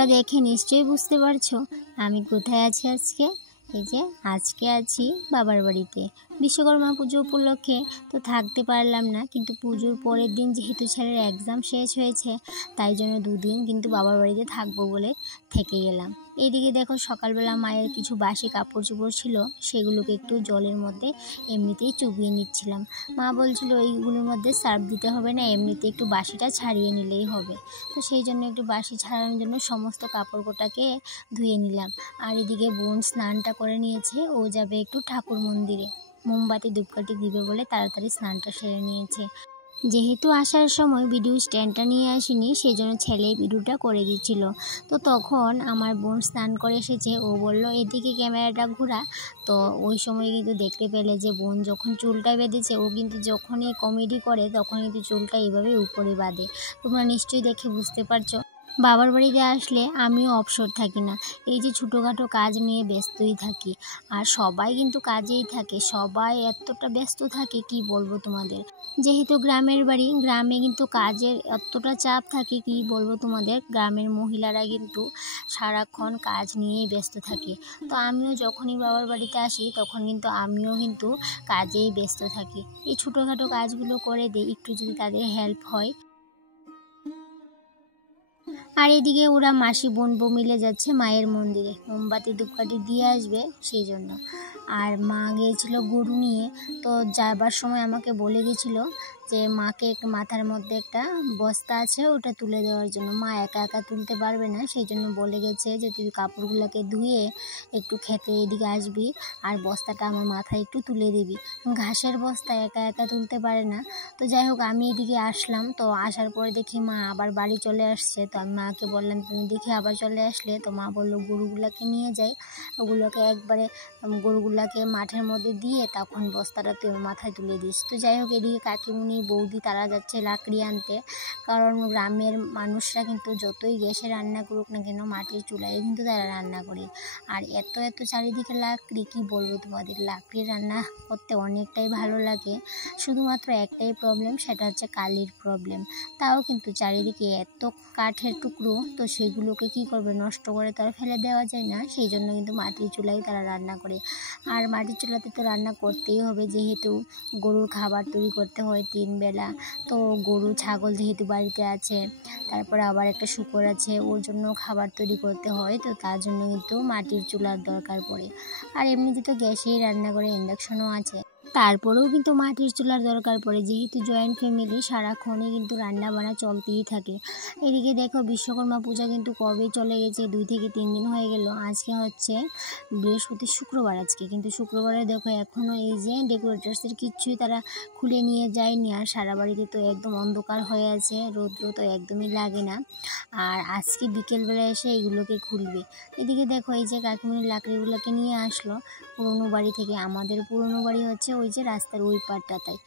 তোমরা দেখে নিশ্চয়ই বুঝতে পারছো আমি কোথায় আছি আজকে। এই যে আজকে আছি বাবার বাড়িতে বিশ্বকর্মা পুজো উপলক্ষে। তো থাকতে পারলাম না, কিন্তু পুজোর পরের দিন যেহেতু ছেলের এক্সাম শেষ হয়েছে তাই জন্য দুদিন কিন্তু বাবার বাড়িতে থাকবো বলে থেকে গেলাম। এইদিকে দেখো সকালবেলা মায়ের কিছু বাসি কাপড় চোপড় ছিল, সেগুলোকে একটু জলের মধ্যে এমনিতেই চুবিয়ে নিচ্ছিলাম। মা বলছিল এইগুলোর মধ্যে সার্ফ দিতে হবে না, এমনিতে একটু বাসিটা ছাড়িয়ে নিলেই হবে। তো সেই জন্য একটু বাসি ছাড়ানোর জন্য সমস্ত কাপড় কোটাকে ধুয়ে নিলাম। আর এদিকে বোন স্নানটা করে নিয়েছে, ও যাবে একটু ঠাকুর মন্দিরে মোমবাতি ধূপকাঠি দিবে বলে তাড়াতাড়ি স্নানটা সেরে নিয়েছে। যেহেতু আসার সময় ভিডিও স্ট্যান্ডটা নিয়ে আসিনি, সেই জন্য ছেলে ভিডিওটা করে দিচ্ছিল। তো তখন আমার বোন স্নান করে এসেছে, ও বলল এদিকে ক্যামেরাটা ঘোরা। তো ওই সময় কিন্তু দেখতে পেলে যে বোন যখন চুলটা বেঁধেছে, ও কিন্তু যখনই কমেডি করে তখন কিন্তু চুলটা এইভাবে উপরে বাঁধে। তোমরা নিশ্চয়ই দেখে বুঝতে পারছো। বাবার বাড়িতে আসলে আমিও অবসর থাকি না, এই যে ছোটোখাটো কাজ নিয়ে ব্যস্তই থাকি। আর সবাই কিন্তু কাজেই থাকে, সবাই এতটা ব্যস্ত থাকে কি বলবো তোমাদের। যেহেতু গ্রামের বাড়ি, গ্রামে কিন্তু কাজের এতটা চাপ থাকে কি বলবো তোমাদের। গ্রামের মহিলারা কিন্তু সারাক্ষণ কাজ নিয়েই ব্যস্ত থাকে। তো আমিও যখনই বাবার বাড়িতে আসি তখন কিন্তু আমিও কিন্তু কাজেই ব্যস্ত থাকি। এই ছোটোখাটো কাজগুলো করে দিই একটু যদি তাদের হেল্প হয়। আর এদিকে ওরা মাসি বোন বউ মিলে যাচ্ছে মায়ের মন্দিরে মোমবাতি ধূপকাঠি দিয়ে আসবে সেই জন্য। আর মা গিয়েছিল গরু নিয়ে, তো যাবার সময় আমাকে বলে গেছিল যে মাকে মাথার মধ্যে একটা বস্তা আছে ওটা তুলে দেওয়ার জন্য। মা একা একা তুলতে পারবে না, সেই জন্য বলে গেছে যে তুই কাপড়গুলোকে ধুয়ে একটু খেতে এদিকে আসবি আর বস্তাটা আমার মাথায় একটু তুলে দিবি। ঘাসের বস্তা একা একা তুলতে পারে না। তো যাই হোক আমি এদিকে আসলাম, তো আসার পরে দেখি মা আবার বাড়ি চলে আসছে। তো আমি মাকে বললাম তুমি দেখি আবার চলে আসলে। তো মা বললো গরুগুলাকে নিয়ে যাই, ওগুলোকে একবারে গরুগুলাকে মাঠের মধ্যে দিয়ে তখন বস্তাটা তুই মাথায় তুলে দিস। তো যাই হোক এদিকে কাকিমুনি বৌদি তারা যাচ্ছে লাকড়ি আনতে, কারণ গ্রামের মানুষরা কিন্তু যতই গ্যাসে রান্না করুক না কেন মাটির চুলায় কিন্তু তারা রান্না করে। আর এত এত চারিদিকে লাকড়ি কি বলবো তোমাদের, লাকড়ি রান্না করতে অনেকটাই ভালো লাগে। শুধুমাত্র একটাই প্রবলেম, সেটা হচ্ছে কালির প্রবলেম। তাও কিন্তু চারিদিকে এত কাঠের টুকরো, তো সেগুলোকে কি করবে, নষ্ট করে তো আর ফেলে দেওয়া যায় না। সেই জন্য কিন্তু মাটির চুলায় তারা রান্না করে। আর মাটির চুলাতে তো রান্না করতেই হবে, যেহেতু গরুর খাবার তৈরি করতে হয় 3 বেলা। তো গরু ছাগল যেহেতু বাড়িতে আছে, তারপরে আবার একটা শূকর আছে, ওর জন্য খাবার তৈরি করতে হয়। তো তার জন্য কিন্তু মাটির চুলার দরকার পড়ে। আর এমনিতে তো গ্যাসেই রান্না করে, ইন্ডাকশনও আছে, তারপরেও কিন্তু মাটির চুলার দরকার পড়ে। যেহেতু জয়েন্ট ফ্যামিলি সারাক্ষণে কিন্তু রান্না বান্না চলতেই থাকে। এদিকে দেখো বিশ্বকর্মা পূজা কিন্তু কবে চলে গেছে, 2 থেকে 3 দিন হয়ে গেল। আজকে হচ্ছে বৃহস্পতি শুক্রবার আজকে, কিন্তু শুক্রবারে দেখো এখনও এই যে ডেকোরেটার্সের কিচ্ছুই তারা খুলে নিয়ে যায়নি। আর সারা বাড়িতে তো একদম অন্ধকার হয়ে আছে, রৌদ্র তো একদমই লাগে না। আর আজকে বিকেলবেলা এসে এগুলোকে খুলবে। এদিকে দেখো এই যে কাকিমুনি লাকড়িগুলোকে নিয়ে আসলো পুরনো বাড়ি থেকে। আমাদের পুরনো বাড়ি হচ্ছে ওই যে রাস্তার ওই পাটটাতেই।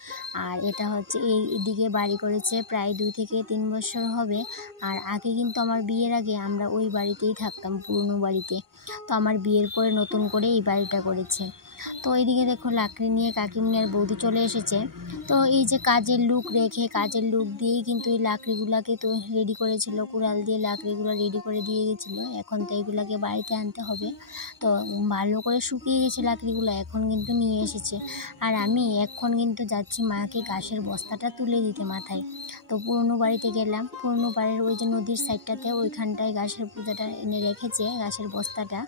আর এটা হচ্ছে এইদিকে বাড়ি করেছে প্রায় 2 থেকে 3 বছর হবে। আর আগে কিন্তু আমার বিয়ের আগে আমরা ওই বাড়িতেই থাকতাম, পুরনো বাড়িতে। তো আমার বিয়ের পরে নতুন করে এই বাড়িটা করেছে। তো এইদিকে দেখো লাকড়ি নিয়ে কাকিমুনি আর বৌদি চলে এসেছে। তো এই যে কাজের লুক রেখে, কাজের লুক দিয়েই কিন্তু এই লাকড়িগুলোকে তো রেডি করেছিল, কুড়াল দিয়ে লাকড়িগুলো রেডি করে দিয়ে গেছিলো। এখন তো এগুলোকে বাড়িতে আনতে হবে। তো ভালো করে শুকিয়ে গেছে লাকড়িগুলো, এখন কিন্তু নিয়ে এসেছে। আর আমি এখন কিন্তু যাচ্ছি মাকে ঘাসের বস্তাটা তুলে দিতে মাথায়। তো পুরনো বাড়িতে গেলাম, পুরনো বাড়ির ওই যে নদীর সাইডটাতে ওইখানটায় ঘাসের পূজাটা এনে রেখেছে, ঘাসের বস্তাটা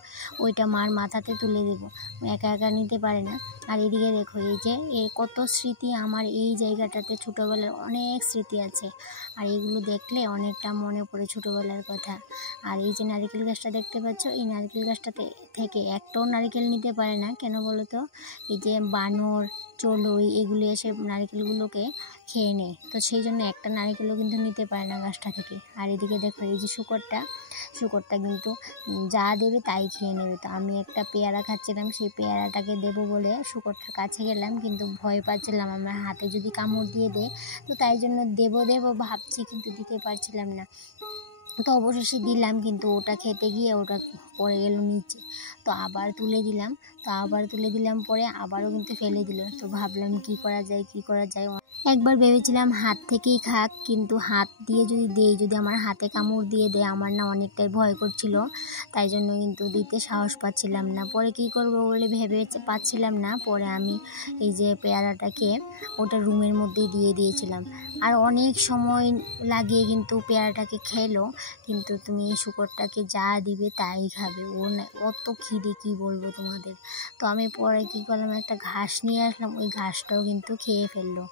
ওইটা মার মাথাতে তুলে দেবো, একা একা নিতে পারে না। আর এদিকে দেখো এই যে কত স্মৃতি আমার এই জায়গাটাতে, ছোটোবেলার অনেক স্মৃতি আছে। আর এগুলো দেখলে অনেকটা মনে পড়ে ছোটোবেলার কথা। আর এই যে নারকেল গাছটা দেখতে পাচ্ছ, এই নারকেল গাছটাতে থেকে একটাও নারকেল নিতে পারে না, কেন বলো তো, এই যে বানর চড়ুই এগুলো এসে নারকেলগুলোকে খেয়ে নেয়। তো সেই জন্য একটা নারকেলও কিন্তু নিতে পারে না গাছটা থেকে। আর এদিকে দেখো এই যে শুকরটা কিন্তু যা দেবে তাই খেয়ে নেবে। তো আমি একটা পেয়ারা খাচ্ছিলাম, সেই পেয়ারাটাকে দেবো বলে শুকরটার কাছে গেলাম, কিন্তু ভয় পাচ্ছিলাম আমার হাতে যদি কামড় দিয়ে দেয়। তো তাই জন্য দেবো ভাবছি, কিন্তু দিতে পারছিলাম না। তো অবশেষে দিলাম, কিন্তু ওটা খেতে গিয়ে ওটা পড়ে গেল নিচে। তো আবার তুলে দিলাম, পরে আবারও কিন্তু ফেলে দিল। তো ভাবলাম কি করা যায়। একবার ভেবেছিলাম হাত থেকেই খাক, কিন্তু হাত দিয়ে যদি দেই, যদি আমার হাতে কামড় দিয়ে দেয়, আমার না অনেকটাই ভয় করছিল। তাই জন্য কিন্তু দিতে সাহস পাচ্ছিলাম না। পরে কি করব বলে ভেবে পাচ্ছিলাম না। পরে আমি এই যে পেয়ারাটাকে ওটা রুমের মধ্যেই দিয়ে দিয়েছিলাম। আর অনেক সময় লাগিয়ে কিন্তু পেয়ারাটাকে খেলো, কিন্তু তুমি এই শূকরটাকে যা দিবে তাই খাবে। ও না অত খিদে কী বলবো তোমাদের। তো আমি পরে কী করলাম, একটা ঘাস নিয়ে আসলাম, ওই ঘাসটাও কিন্তু খেয়ে ফেললো।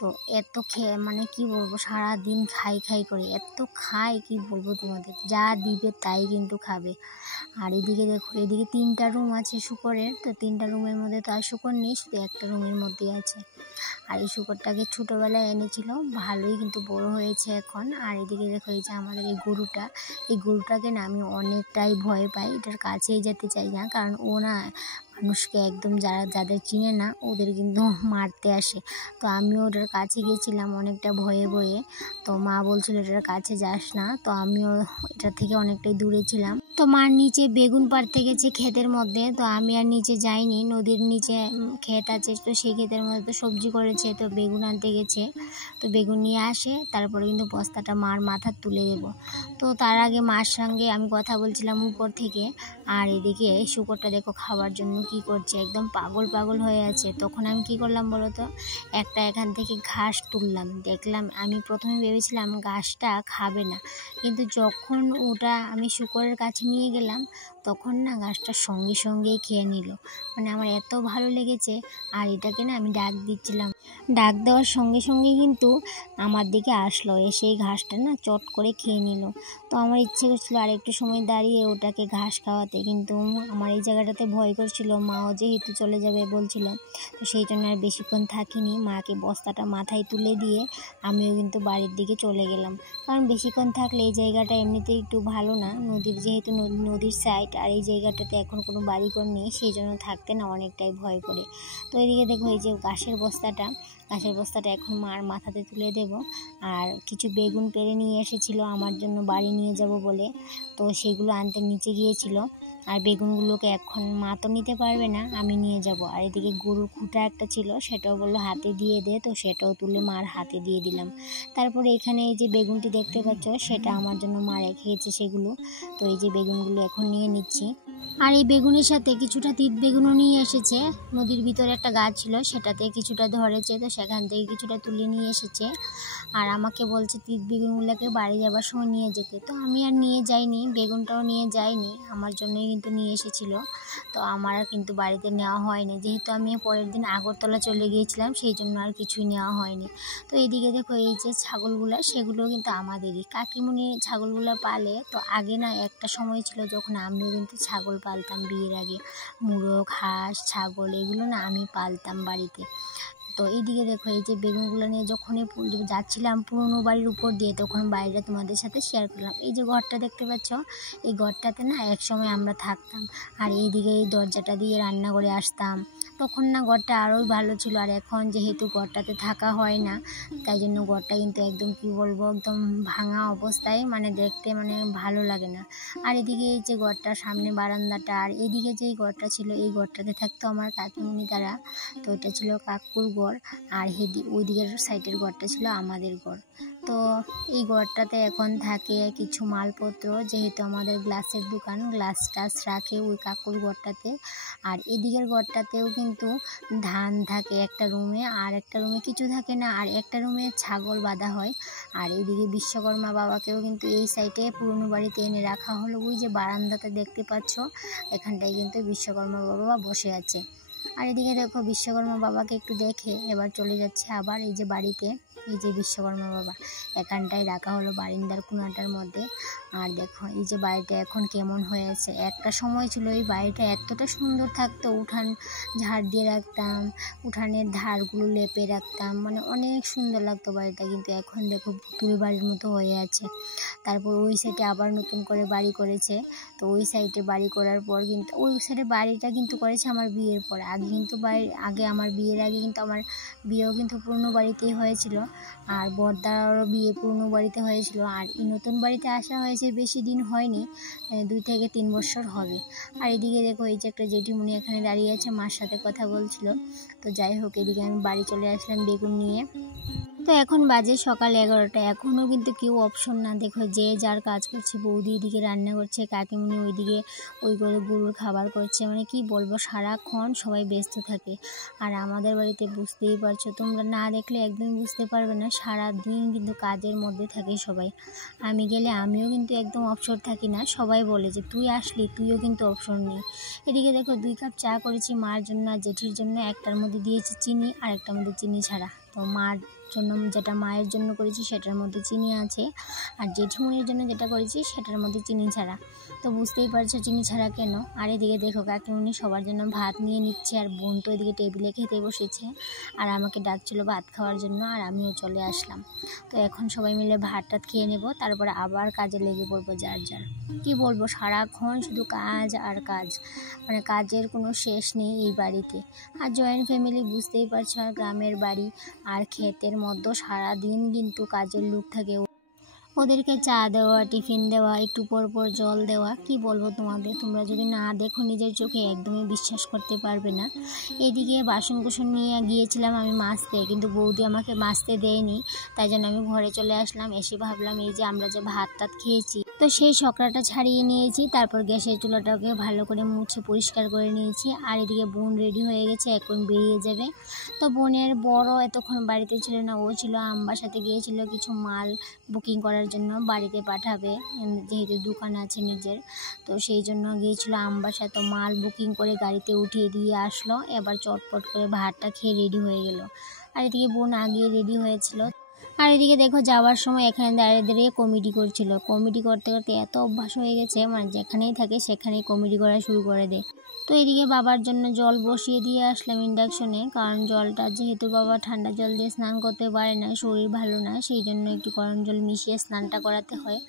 তো এত খেয়ে মানে কি বলবো, সারাদিন খাই খাই করে এত খায় কি বলবো তোমাদের, যা দিবে তাই কিন্তু খাবে। আর এদিকে দেখো, এদিকে 3টা রুম আছে শূকরের। তো 3টা রুমের মধ্যে তো আর শূকর নেই, শুধু একটা রুমের মধ্যেই আছে। আর এই শূকরটাকে ছোটোবেলায় এনেছিল, ভালোই কিন্তু বড় হয়েছে এখন। আর এদিকে দেখো এই যে আমাদের এই গরুটা, এই গরুটাকে না আমি অনেকটাই ভয় পাই, এটার কাছেই যেতে চাই না, কারণ ও না মানুষকে একদম যাদের চিনে না ওদের কিন্তু মারতে আসে। তো আমিও ওটার কাছে গিয়েছিলাম অনেকটা ভয়ে ভয়ে। তো মা বলছিল এটার কাছে যাস না, তো আমিও এটার থেকে অনেকটাই দূরে ছিলাম। তো মার নিচে বেগুন পাড়তে গেছে ক্ষেতের মধ্যে, তো আমি আর নিচে যাইনি। নদীর নিচে ক্ষেত আছে, তো সেই ক্ষেতের মধ্যে তো সবজি করেছে, তো বেগুন আনতে গেছে। তো বেগুন নিয়ে আসে, তারপরে কিন্তু বস্তাটা মার মাথা তুলে দেব। তো তার আগে মার সঙ্গে আমি কথা বলছিলাম উপর থেকে। আর এদিকে শূকরটা দেখো খাবার জন্য কি করছে, একদম পাগল পাগল হয়ে আছে। তখন আমি কি করলাম বলো তো, একটা এখান থেকে ঘাস তুললাম। দেখলাম, আমি প্রথমে ভেবেছিলাম ঘাসটা খাবে না, কিন্তু যখন ওটা আমি শূকরের কাছে নিয়ে গেলাম, তখন না ঘাসটা সঙ্গে সঙ্গেই খেয়ে নিল। মানে আমার এত ভালো লেগেছে। আর এটাকে না আমি ডাক দিচ্ছিলাম, ডাক দেওয়ার সঙ্গে সঙ্গে কিন্তু আমার দিকে আসলো, এসে এই ঘাসটা না চট করে খেয়ে নিল। তো আমার ইচ্ছে করছিল আর একটু সময় দাঁড়িয়ে ওটাকে ঘাস খাওয়াতে, কিন্তু আমার এই জায়গাটাতে ভয় করছিল, মাও যেহেতু চলে যাবে বলছিল। তো সেই জন্য আর বেশিক্ষণ থাকিনি, মাকে বস্তাটা মাথায় তুলে দিয়ে আমিও কিন্তু বাড়ির দিকে চলে গেলাম। কারণ বেশিক্ষণ থাকলে এই জায়গাটা এমনিতেই একটু ভালো না, নদীর যেহেতু নদীর সাইড, আর এই জায়গাটাতে এখন কোনো বাড়িঘর নেই, সেই জন্য থাকতে না অনেকটাই ভয় করে। তো এদিকে দেখো এই যে ঘাসের বস্তাটা এখন মার মাথাতে তুলে দেব। আর কিছু বেগুন পেড়ে নিয়ে এসেছিলো আমার জন্য বাড়ি নিয়ে যাব বলে, তো সেগুলো আনতে নিচে গিয়েছিল। আর বেগুনগুলোকে এখন মা তো নিতে পারবে না, আমি নিয়ে যাব। আর এদিকে গরুর খুঁটা একটা ছিল, সেটাও বললো হাতে দিয়ে দে, তো সেটাও তুলে মার হাতে দিয়ে দিলাম। তারপরে এখানে এই যে বেগুনটি দেখতে পাচ্ছ, সেটা আমার জন্য মা রেখে গেছে সেগুলো। তো এই যে বেগুনগুলো এখন নিয়ে নিচ্ছি। আর এই বেগুনের সাথে কিছুটা তিত বেগুনও নিয়ে এসেছে। নদীর ভিতরে একটা গাছ ছিল, সেটাতে কিছুটা ধরেছে, তো সেখান থেকে কিছুটা তুলে নিয়ে এসেছে। আর আমাকে বলছে তিত বেগুনগুলোকে বাড়ি যাবার সময় নিয়ে যেতে। তো আমি আর নিয়ে যাইনি, বেগুনটাও নিয়ে যাইনি, আমার জন্যই কিন্তু নিয়ে এসেছিল। তো আমার আর কিন্তু বাড়িতে নেওয়া হয়নি, যেহেতু আমি পরের দিন আগরতলা চলে গিয়েছিলাম, সেই জন্য আর কিছুই নেওয়া হয়নি। তো এইদিকে দেখো এই যে ছাগলগুলো, সেগুলো কিন্তু আমাদেরই, কাকিমুনি ছাগলগুলো পালে। তো আগে না একটা সময় ছিল যখন আমিও কিন্তু ছাগল পালতাম, বিয়ের আগে মোরগ, হাঁস, ছাগল এগুলো না আমি পালতাম বাড়িতে। তো এইদিকে দেখো এই যে বেগুনগুলো নিয়ে যখনই যাচ্ছিলাম পুরনো বাড়ির উপর দিয়ে, তখন বাড়িটা তোমাদের সাথে শেয়ার করলাম। এই যে ঘরটা দেখতে পাচ্ছ, এই ঘরটাতে না এক সময় আমরা থাকতাম। আর এইদিকে এই দরজাটা দিয়ে রান্না করে আসতাম। তখন না ঘরটা আরোই ভালো ছিল। আর এখন যেহেতু ঘরটাতে থাকা হয় না, তাই জন্য ঘরটা কিন্তু একদম কি বলবো, একদম ভাঙা অবস্থায়, মানে দেখতে মানে ভালো লাগে না। আর এদিকে এই যে ঘরটার সামনে বারান্দাটা, আর এদিকে যেই ঘরটা ছিল, এই ঘরটাতে থাকতো আমার কাকিমুনি তারা। তো এটা ছিল কাকুর ঘর, আর ওই দিকের সাইডের ঘরটা ছিল আমাদের ঘর। তো এই ঘরটাতে এখন থাকে কিছু মালপত্র, যেহেতু আমাদের গ্লাসের দোকান, গ্লাস টাস রাখে ওই কাকুর ঘরটাতে। আর এদিকের ঘরটাতেও কিন্তু ধান থাকে একটা রুমে, আর একটা রুমে কিছু থাকে না, আর একটা রুমে ছাগল বাঁধা হয়। আর এদিকে বিশ্বকর্মা বাবাকেও কিন্তু এই সাইডে পুরনো বাড়িতে এনে রাখা হলো। ওই যে বারান্দাতে দেখতে পাচ্ছ, এখানটায় কিন্তু বিশ্বকর্মা বাবা বসে আছে। আর এদিকে দেখো বিশ্বকর্মা বাবাকে একটু দেখে এবার চলে যাচ্ছে আবার এই যে বাড়িতে। এই যে বিশ্বকর্মা বাবা এখানটায় রাখা হলো বারিন্দার কোণাটার মধ্যে। আর দেখো এই যে বাড়িটা এখন কেমন হয়েছে। একটা সময় ছিল এই বাড়িটা এতটা সুন্দর থাকতো, উঠান ঝাড় দিয়ে রাখতাম, উঠানের ধারগুলো লেপে রাখতাম, মানে অনেক সুন্দর লাগতো বাড়িটা। কিন্তু এখন দেখো ভুতুড়ে বাড়ির মতো হয়ে আছে। তারপর ওই সাইডে আবার নতুন করে বাড়ি করেছে। তো ওই সাইডে বাড়ি করার পর কিন্তু ওই সাইডে বাড়িটা কিন্তু করেছে আমার বিয়ের পর। আগে কিন্তু আমার বিয়ের আগে কিন্তু আমার বিয়েও কিন্তু পুরনো বাড়িতেই হয়েছিল। আর বড়দারও বিয়ে পুরনো বাড়িতে হয়েছিল, আর এই নতুন বাড়িতে আসা হয়েছে বেশি দিন হয়নি, 2 থেকে 3 বছর হবে। আর এদিকে দেখো এই যে একটা জেঠিমণি এখানে দাঁড়িয়ে আছে, মার সাথে কথা বলছিল। তো যাই হোক, এদিকে আমি বাড়ি চলে আসলাম বেগুন নিয়ে। তো এখন বাজে সকাল 11টা, এখনও কিন্তু কেউ অপশন না, দেখো যে যার কাজ করছে। বৌদি এদিকে রান্না করছে, কাকিমণি ওইদিকে ওই করে গরুর খাবার করছে, মানে কি বলবো, সারাক্ষণ সবাই ব্যস্ত থাকে। আর আমাদের বাড়িতে বুঝতেই পারছো, তোমরা না দেখলে একদম বুঝতে পারবে না, সারা দিন কিন্তু কাজের মধ্যে থাকে সবাই। আমি গেলে আমিও কিন্তু একদম অবসর থাকি না, সবাই বলে যে তুই আসলি, তুইও কিন্তু অবসর নেই। এদিকে দেখো 2 কাপ চা করেছি মার জন্য আর জেঠির জন্য, একটার মধ্যে দিয়েছি চিনি আর একটার মধ্যে চিনি ছাড়া। তো মার জন্য যেটা মায়ের জন্য করেছি সেটার মধ্যে চিনি আছে, আর জেঠিমুনির জন্য যেটা করেছি সেটার মধ্যে চিনি ছাড়া। তো বুঝতেই পারছো চিনি ছাড়া কেন। আর এদিকে দেখো কাকিমুনি সবার জন্য ভাত নিয়ে নিচ্ছে, আর বোন তো এদিকে টেবিলে খেতে বসেছে, আর আমাকে ডাকছিল ভাত খাওয়ার জন্য, আর আমিও চলে আসলাম। তো এখন সবাই মিলে ভাত টাত খেয়ে নেব, তারপরে আবার কাজে লেগে পড়বো যার যার। কি বলবো, সারাক্ষণ শুধু কাজ আর কাজ, মানে কাজের কোনো শেষ নেই এই বাড়িতে। আর জয়েন্ট ফ্যামিলি বুঝতেই পারছো, আর গ্রামের বাড়ি, আর ক্ষেতের মধ্যে সারাদিন কিন্তু কাজের লোক থাকে, ওদেরকে চা দেওয়া, টিফিন দেওয়া, একটু পর পর জল দেওয়া। কি বলবো তোমাদের, তোমরা যদি না দেখো নিজের চোখে একদমই বিশ্বাস করতে পারবে না। এদিকে বাসন কুসন নিয়ে গিয়েছিলাম আমি মাজতে, কিন্তু বৌদি আমাকে মাজতে দেয়নি, তাই জন্য আমি ঘরে চলে আসলাম। এসে ভাবলাম এই যে আমরা যে ভাত টাত খেয়েছি, তো সেই সকরাটা ছাড়িয়ে নিয়েছি, তারপর গ্যাসের চুলাটাকে ভালো করে মুছে পরিষ্কার করে নিয়েছি। আর এদিকে বোন রেডি হয়ে গেছে, এখন বেরিয়ে যাবে। তো বোনের বড় এতক্ষণ বাড়িতে ছিল না, ও ছিল আমবাসাতে গিয়েছিল কিছু মাল বুকিং করার জন্য, বাড়িতে পাঠাবে, যেহেতু দোকান আছে নিজের, তো সেই জন্য গিয়েছিল আমবাসা। তো মাল বুকিং করে গাড়িতে উঠিয়ে দিয়ে আসলো, এবার চটপট করে ভাতটা খেয়ে রেডি হয়ে গেল। আর এদিকে বোন আগে রেডি হয়েছিল। আর এদিকে দেখো যাওয়ার সময় এখানে দাঁড়িয়ে দাঁড়িয়ে কমেডি করছিল। কমেডি করতে করতে এত অভ্যাস হয়ে গেছে, মানে যেখানেই থাকে সেখানেই কমেডি করা শুরু করে দেয়। তো এদিকে বাবার জন্য জল বসিয়ে দিয়ে আসলাম ইন্ডাকশনে, কারণ জলটা যেহেতু বাবা ঠান্ডা জল দিয়ে স্নান করতে পারে না, শরীর ভালো না, সেই জন্য একটু গরম জল মিশিয়ে স্নানটা করাতে হয়।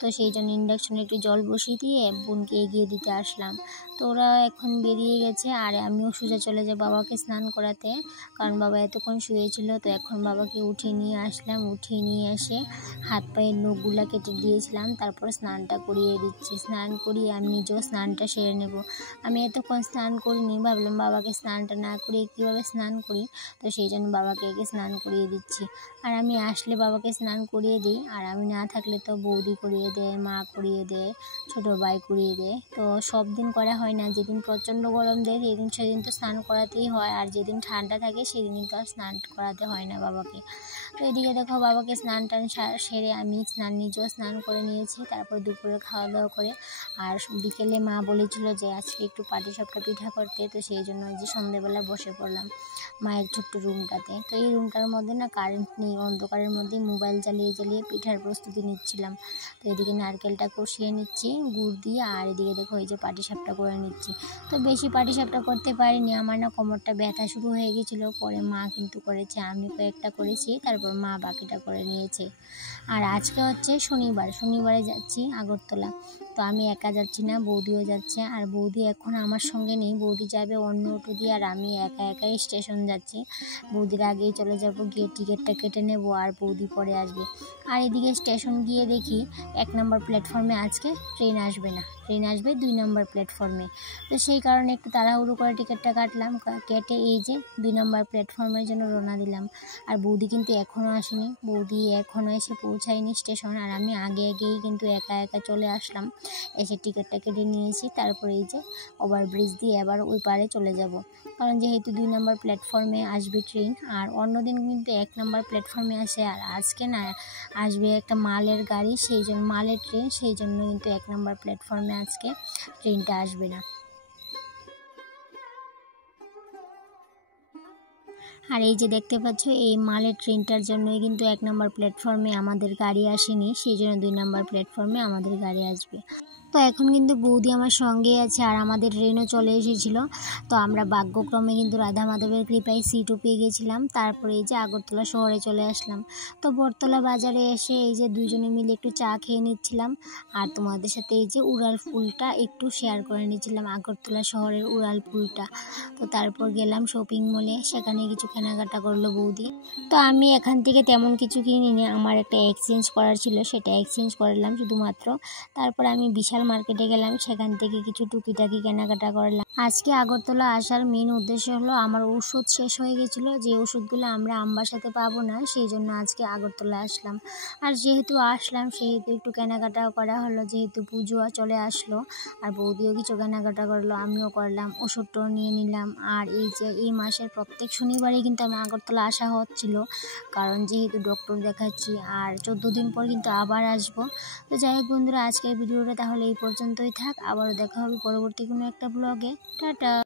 তো সেই জন্য ইন্ডাকশনে একটু জল বসিয়ে দিয়ে বোনকে এগিয়ে দিতে আসলাম। তো ওরা এখন বেরিয়ে গেছে, আর আমিও সোজা চলে যাই বাবাকে স্নান করাতে, কারণ বাবা এতক্ষণ শুয়েছিল। তো এখন বাবাকে উঠিয়ে নিয়ে আসলাম, উঠিয়ে নিয়ে এসে হাত পায়ের নখগুলা কেটে দিয়েছিলাম, তারপর স্নানটা করিয়ে দিচ্ছি। স্নান করিয়ে আমি নিজেও স্নানটা সেরে নেব। আমি এতক্ষণ স্নান করিনি, ভাবলাম বাবাকে স্নানটা না করিয়ে কীভাবে স্নান করি, তো সেই জন্য বাবাকে একে স্নান করিয়ে দিচ্ছি। আর আমি আসলে বাবাকে স্নান করিয়ে দিই, আর আমি না থাকলে তো বৌদি করিয়ে দেয়, মা করিয়ে দেয়, ছোটো ভাই করিয়ে দেয়। তো সব দিন করা হয় না, যেদিন প্রচণ্ড গরম দেয় সেদিন তো স্নান করাতেই হয়, আর যেদিন ঠান্ডা থাকে সেদিন তো আর স্নান করাতে হয় না বাবাকে। তো এদিকে দেখো বাবাকে স্নান টান সেরে আমি নিজেও স্নান করে নিয়েছি, তারপর দুপুরে খাওয়া দাওয়া করে। আর বিকেলে মা বলেছিল যে আজকে একটু পাটিসাপটা পিঠা করতে, তো সেই জন্য যে সন্ধ্যেবেলা বসে পড়লাম মায়ের ছোট্ট রুমটাতে। তো এই রুমটার মধ্যে না কারেন্ট নেই, অন্ধকারের মধ্যে মোবাইল জ্বালিয়ে জ্বালিয়ে পিঠার প্রস্তুতি নিচ্ছিলাম। তো এদিকে নারকেলটা কষিয়ে নিচ্ছি গুড় দিয়ে, আর এদিকে দেখো এই যে পাটিসাপটা করে নিচ্ছি। তো বেশি পাটিসাপটা করতে পারিনি, আমার না কোমরটা ব্যথা শুরু হয়ে গেছিলো, পরে মা কিন্তু করেছে, আমি কয়েকটা করেছি, তারপর মা বাকিটা করে নিয়েছে। আর আজকে হচ্ছে শনিবারে যাচ্ছি আগরতলা। তো আমি একা যাচ্ছি না, বৌদিও যাচ্ছে, আর বৌদি এখন আমার সঙ্গে নেই, বৌদি যাবে অন্য অটো দিয়ে, আর আমি একা একাই স্টেশন যাচ্ছি। বৌদির আগেই চলে যাব, গিয়ে টিকিটটা কেটে নেব, আর বৌদি পরে আসবে। আর এদিকে স্টেশন গিয়ে দেখি 1 নম্বর প্ল্যাটফর্মে আজকে ট্রেন আসবে না, ট্রেন আসবে 2 নম্বর প্ল্যাটফর্মে। তো সেই কারণে একটু তাড়াহুড়ো করে টিকিটটা কাটলাম, কেটে এই যে 2 নম্বর প্ল্যাটফর্মের জন্য রওনা দিলাম। আর বৌদি কিন্তু এখনও আসেনি, বৌদি এখনও এসে পৌঁছায়নি স্টেশন, আর আমি আগেই কিন্তু একা একা চলে আসলাম, এসে টিকিটটা কেটে নিয়েছি। তারপরে এই যে ওভারব্রিজ দিয়ে এবার ওই পারে চলে যাব, কারণ যেহেতু 2 নম্বর প্ল্যাটফর্মে আসবে ট্রেন, আর অন্যদিন কিন্তু 1 নম্বর প্ল্যাটফর্মে আসে, আর আজকে না আসবে একটা মালের গাড়ি, সেই জন্য মালের ট্রেন, সেই জন্য কিন্তু 1 নম্বর প্ল্যাটফর্মে আজকে ট্রেনটা আসবে না। আর এই যে দেখতে পাচ্ছ এই মালের ট্রেনটার জন্যই কিন্তু 1 নম্বর প্ল্যাটফর্মে আমাদের গাড়ি আসেনি, সেই জন্য 2 নম্বর প্ল্যাটফর্মে আমাদের গাড়ি আসবে। তো এখন কিন্তু বৌদি আমার সঙ্গেই আছে আর আমাদের ট্রেনও চলে এসেছিল। তো আমরা ভাগ্যক্রমে কিন্তু রাধা মাধবের কৃপায় সিটও পেয়ে গেছিলাম। তারপরে এই যে আগরতলা শহরে চলে আসলাম। তো বটতলা বাজারে এসে এই যে দুজনে মিলে একটু চা খেয়ে নিচ্ছিলাম আর তোমাদের সাথে এই যে উড়াল ফুলটা একটু শেয়ার করে নিচ্ছিলাম, আগরতলা শহরের উড়াল ফুলটা। তো তারপর গেলাম শপিং মলে, সেখানে কিছু কেনাকাটা করলো বৌদি। তো আমি এখান থেকে তেমন কিছু কিনিনি, আমার একটা এক্সচেঞ্জ করার ছিল, সেটা এক্সচেঞ্জ করলাম শুধুমাত্র। তারপর আমি বিশাল মার্কেটে গেলাম, সেখান থেকে কিছু টুকিটাকি কেনাকাটা করলাম। আজকে আগরতলা আসার মেন উদ্দেশ্য হলো আমার ওষুধ শেষ হয়ে গেছিলো, যে ওষুধগুলো আমরা আমবাসাতে পাবো না, সেই জন্য আজকে আগরতলা আসলাম। আর যেহেতু আসলাম সেহেতু একটু কেনাকাটাও করা হলো, যেহেতু পুজো চলে আসলো। আর বৌদিও কিছু কেনাকাটা করলো, আমিও করলাম, ওষুধটাও নিয়ে নিলাম। আর এই যে এই মাসের প্রত্যেক শনিবারে কিন্তু আমি আগরতলা আসা হচ্ছিল, কারণ যেহেতু ডক্টর দেখাচ্ছি আর 14 দিন পর কিন্তু আবার আসবো। তো যাই হোক বন্ধুরা, আজকের ভিডিওটা তাহলে এই পর্যন্তই থাক, আবারও দেখা হবে পরবর্তী কোনো একটা ব্লগে। টাটা।